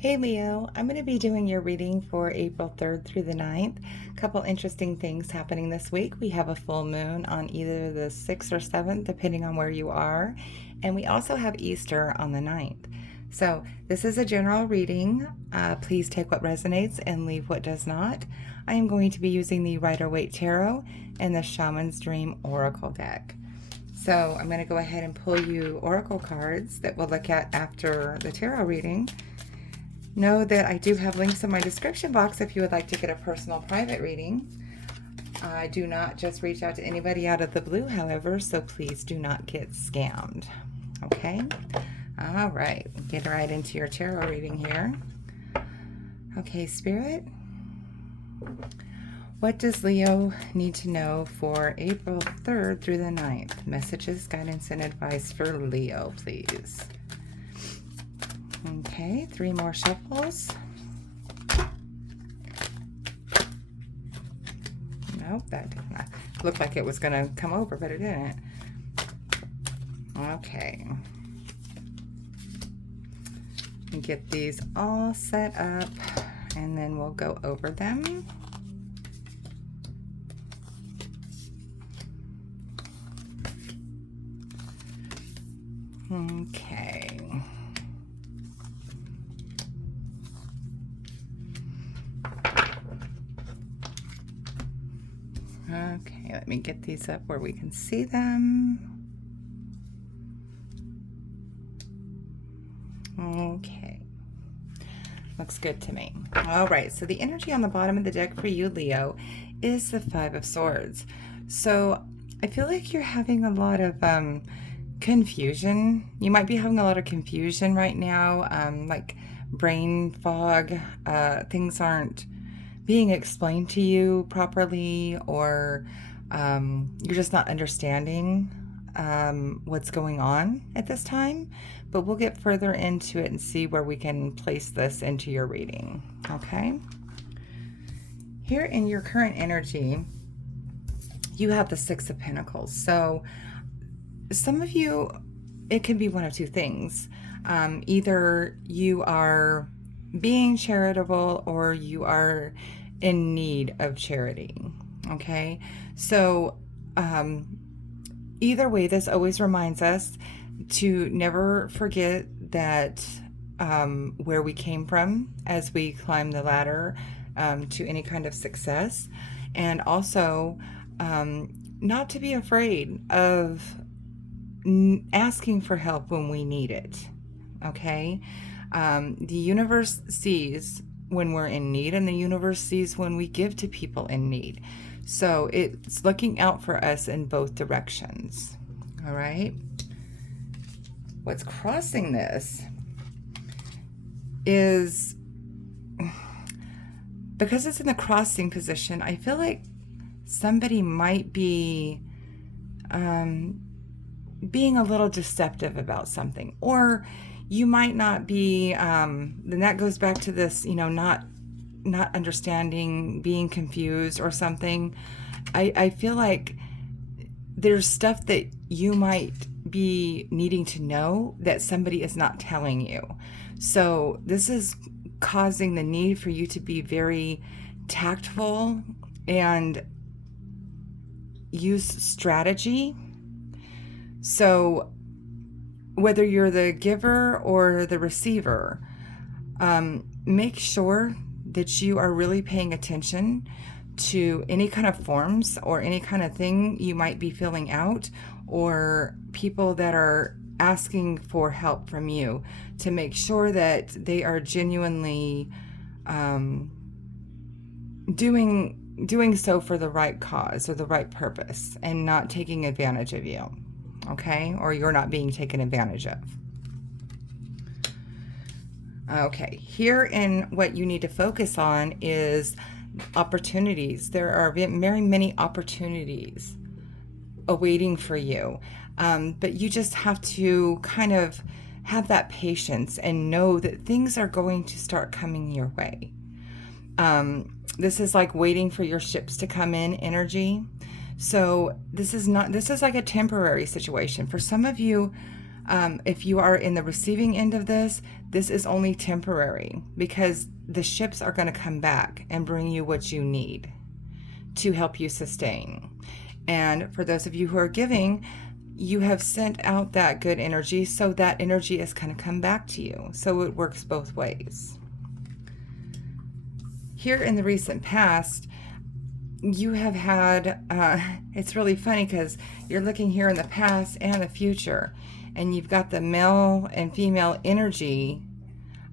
Hey Leo, I'm going to be doing your reading for April 3rd through the 9th. A couple interesting things happening this week. We have a full moon on either the 6th or 7th, depending on where you are. And we also have Easter on the 9th. So this is a general reading. Please take what resonates and leave what does not. I am going to be using the Rider-Waite Tarot and the Shaman's Dream Oracle deck. So I'm going to go ahead and pull you oracle cards that we'll look at after the tarot reading. Know that I do have links in my description box if you would like to get a personal private reading. I do not just reach out to anybody out of the blue, however, so please do not get scammed. Okay? All right. Get right into your tarot reading here. Okay, Spirit. What does Leo need to know for April 3rd through the 9th? Messages, guidance, and advice for Leo, please. Okay, 3 more shuffles. Nope, that did not look like it was going to come over, but it didn't. Okay. Get these all set up, and then we'll go over them. Okay. Okay, let me get these up where we can see them. Okay. Looks good to me. All right, so the energy on the bottom of the deck for you, Leo, is the 5 of Swords. So I feel like you're having a lot of confusion. You might be having a lot of confusion right now, like brain fog. Things aren't being explained to you properly, or you're just not understanding what's going on at this time. But we'll get further into it and see where we can place this into your reading. Okay? Here in your current energy, you have the 6 of Pentacles. So some of you, it can be one of two things. Either you are being charitable or you are in need of charity. Okay? So either way, this always reminds us to never forget that where we came from as we climb the ladder to any kind of success, and also not to be afraid of asking for help when we need it. Okay? The universe sees when we're in need, and the universe sees when we give to people in need. So it's looking out for us in both directions. All right? What's crossing this is, because it's in the crossing position, I feel like somebody might be being a little deceptive about something, or you might not be, then that goes back to this, not understanding, being confused or something. I feel like there's stuff that you might be needing to know that somebody is not telling you. So this is causing the need for you to be very tactful and use strategy. So whether you're the giver or the receiver, make sure that you are really paying attention to any kind of forms or any kind of thing you might be filling out, or people that are asking for help from you, to make sure that they are genuinely doing so for the right cause or the right purpose, and not taking advantage of you. Okay? Or you're not being taken advantage of. Okay, here in what you need to focus on is opportunities. There are very many opportunities awaiting for you, but you just have to kind of have that patience and know that things are going to start coming your way. This is like waiting for your ships to come in energy. So this is like a temporary situation. For some of you, If you are in the receiving end of this, this is only temporary, because the ships are going to come back and bring you what you need to help you sustain. And for those of you who are giving, you have sent out that good energy, so that energy is going to come back to you. So it works both ways. Here in the recent past, you have had, it's really funny because you're looking here in the past and the future, and you've got the male and female energy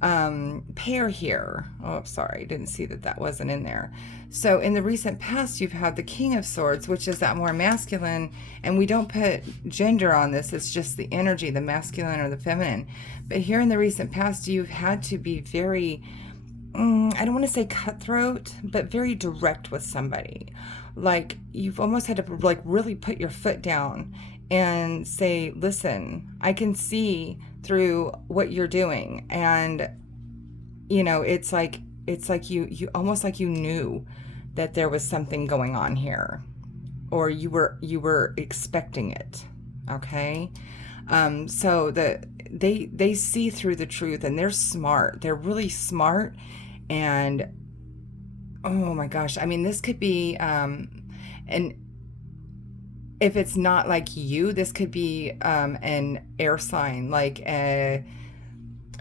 pair here. Oh, sorry, didn't see that that wasn't in there. So in the recent past, you've had the King of Swords, which is that more masculine, and we don't put gender on this, it's just the energy, the masculine or the feminine. But here in the recent past, you've had to be very, I don't want to say cutthroat, but very direct with somebody. Like, you've almost had to like really put your foot down and say, listen, I can see through what you're doing. And, you know, it's like you almost like you knew that there was something going on here, or you were expecting it. Okay. So they see through the truth, and they're smart. They're really smart. And oh my gosh, I mean, this could be, and if it's not like you, this could be an air sign, like a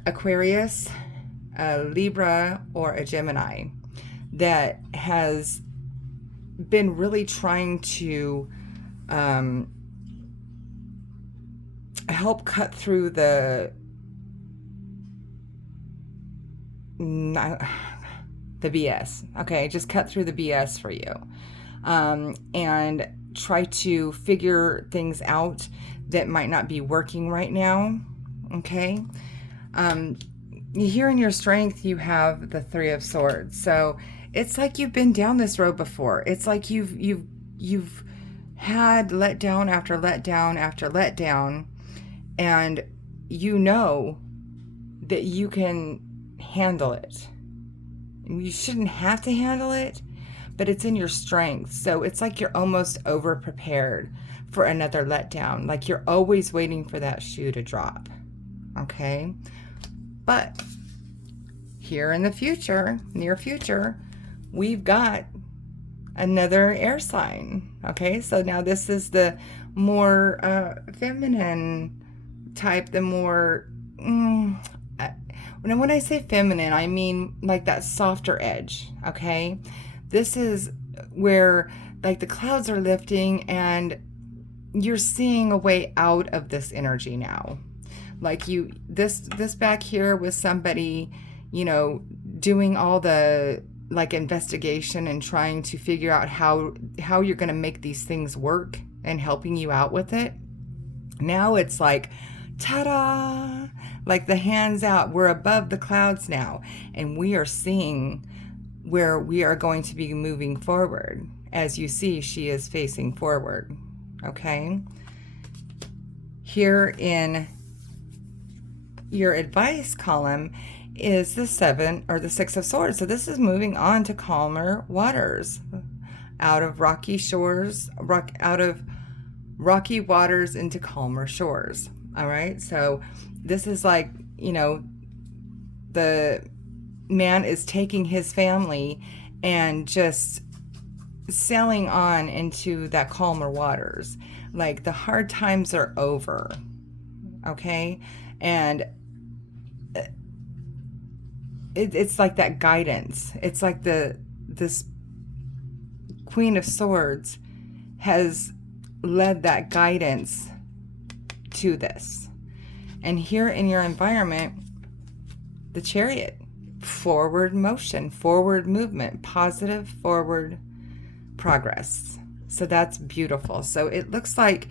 Aquarius, a Libra, or a Gemini, that has been really trying to help cut through the BS. Okay, just cut through the BS for you, and try to figure things out that might not be working right now. Okay. Here in your strength, you have the Three of Swords. So it's like you've been down this road before. It's like you've had letdown after letdown after letdown, and you know that you can handle it. You shouldn't have to handle it, but it's in your strength. So it's like you're almost over prepared for another letdown. Like you're always waiting for that shoe to drop. Okay. But here in the future, near future, we've got another air sign. Okay. So now this is the more feminine type, the more, when I say feminine, I mean like that softer edge. Okay. This is where like the clouds are lifting and you're seeing a way out of this energy now. Like this back here was somebody, you know, doing all the like investigation and trying to figure out how you're going to make these things work and helping you out with it. Now it's like, ta-da, like the hands out. We're above the clouds now, and we are seeing where we are going to be moving forward. As you see, she is facing forward. Okay. Here in your advice column is the 7 or the 6 of Swords. So this is moving on to calmer waters, out of rocky shores, out of rocky waters into calmer shores. All right. So this is like, you know, the man is taking his family and just sailing on into that calmer waters. Like the hard times are over. Okay. And it's like that guidance. It's like this Queen of Swords has led that guidance to this. And here in your environment, the Chariot, forward motion, forward movement, positive forward progress. So that's beautiful. So it looks like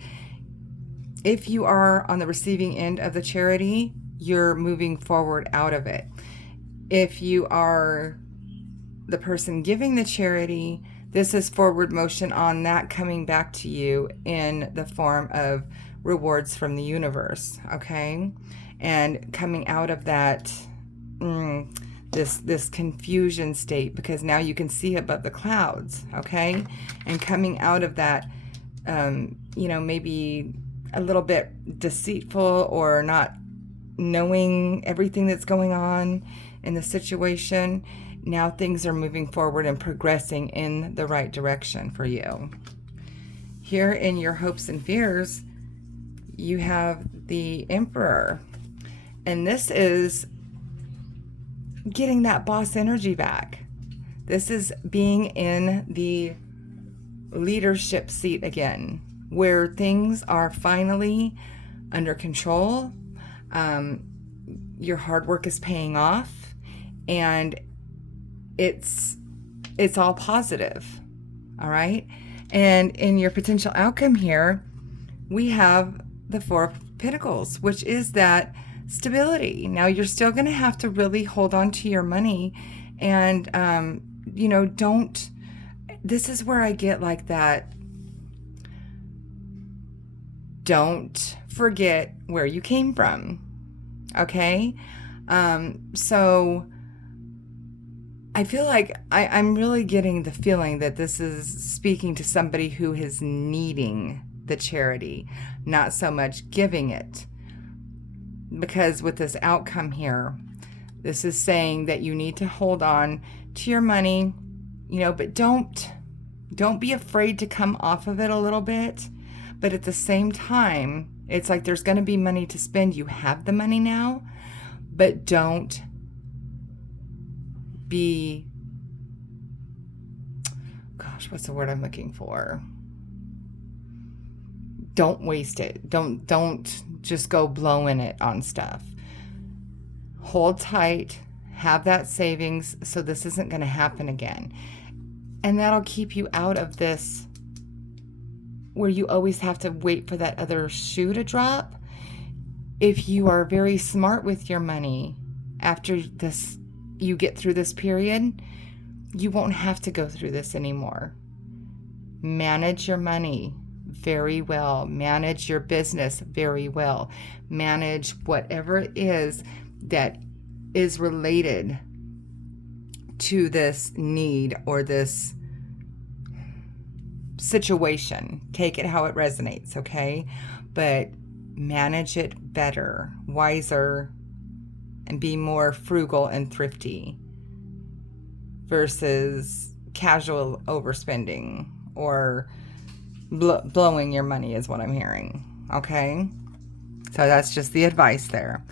if you are on the receiving end of the charity, you're moving forward out of it. If you are the person giving the charity, this is forward motion on that coming back to you in the form of rewards from the universe. Okay. And coming out of that, this confusion state, because now you can see above the clouds. Okay. And coming out of that, you know, maybe a little bit deceitful or not knowing everything that's going on in the situation. Now things are moving forward and progressing in the right direction for you. Here in your hopes and fears, you have the Emperor. And this is getting that boss energy back. This is being in the leadership seat again, where things are finally under control. Your hard work is paying off, and it's all positive. All right. And in your potential outcome here, we have the Four of Pentacles, which is that stability. Now you're still going to have to really hold on to your money, and don't. This is where I get like that. Don't forget where you came from. Okay. So I feel like I'm really getting the feeling that this is speaking to somebody who is needing the charity, not so much giving it. Because with this outcome here, this is saying that you need to hold on to your money, but don't be afraid to come off of it a little bit. But at the same time, it's like there's going to be money to spend. You have the money now, but don't be, what's the word I'm looking for? Don't waste it. Don't just go blowing it on stuff. Hold tight, have that savings so this isn't going to happen again. And that'll keep you out of this where you always have to wait for that other shoe to drop. If you are very smart with your money, after this, you get through this period, you won't have to go through this anymore. Manage your money very well. Manage your business very well. Manage whatever it is that is related to this need or this situation. Take it how it resonates, okay? But manage it better, wiser, and be more frugal and thrifty versus casual overspending or blowing your money is what I'm hearing, okay? So that's just the advice there.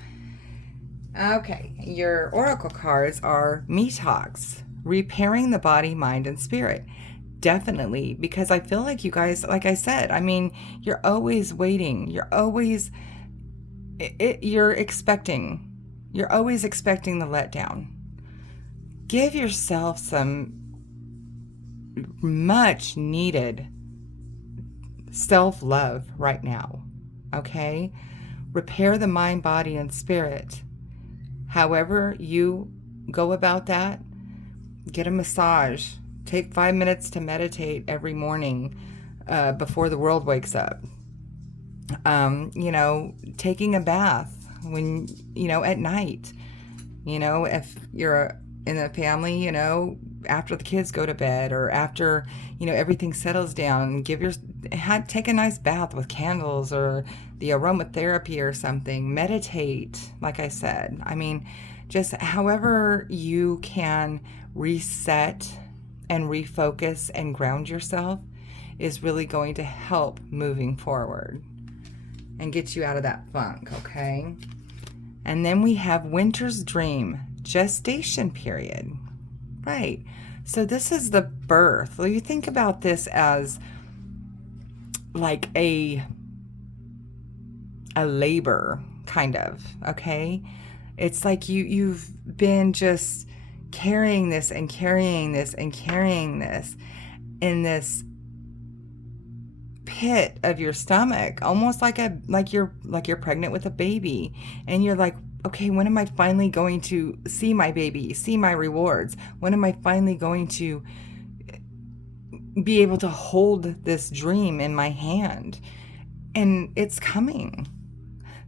Okay, your oracle cards are me talks, repairing the body, mind, and spirit. Definitely, because I feel like you guys, like I said, I mean, you're always waiting. You're always, you're always expecting the letdown. Give yourself some much needed self-love right now, okay? Repair the mind, body, and spirit. However you go about that, get a massage. Take 5 minutes to meditate every morning before the world wakes up. Taking a bath when, at night. If you're in a family, after the kids go to bed or after, everything settles down, take a nice bath with candles or the aromatherapy or something. Meditate, like I said. I mean, just however you can reset and refocus and ground yourself is really going to help moving forward and get you out of that funk, okay? And then we have winter's dream, gestation period. Right. So this is the birth. Well, you think about this as like a labor, kind of, okay? It's like you've been just carrying this and carrying this and carrying this in this pit of your stomach, almost like you're pregnant with a baby, and you're like, okay, when am I finally going to see my baby, see my rewards? When am I finally going to be able to hold this dream in my hand? And it's coming.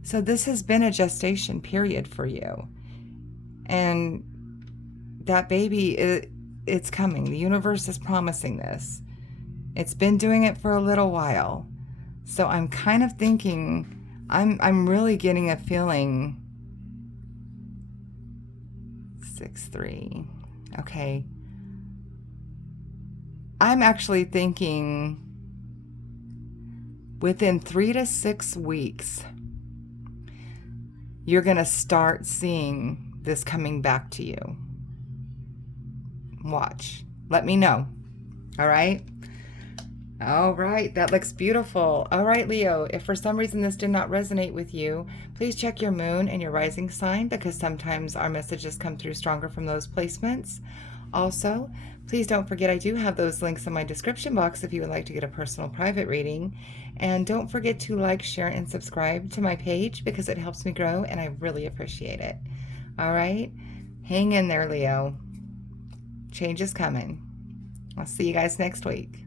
So this has been a gestation period for you. And that baby, it's coming. The universe is promising this. It's been doing it for a little while. So I'm kind of thinking, I'm really getting a feeling 6-3. Okay. I'm actually thinking within 3 to 6 weeks, you're going to start seeing this coming back to you. Watch. Let me know. All right? All right, that looks beautiful. All right, Leo, if for some reason this did not resonate with you, please check your moon and your rising sign, because sometimes our messages come through stronger from those placements. Also, please don't forget I do have those links in my description box if you would like to get a personal private reading. And don't forget to like, share, and subscribe to my page because it helps me grow and I really appreciate it. All right? Hang in there, Leo. Change is coming. I'll see you guys next week.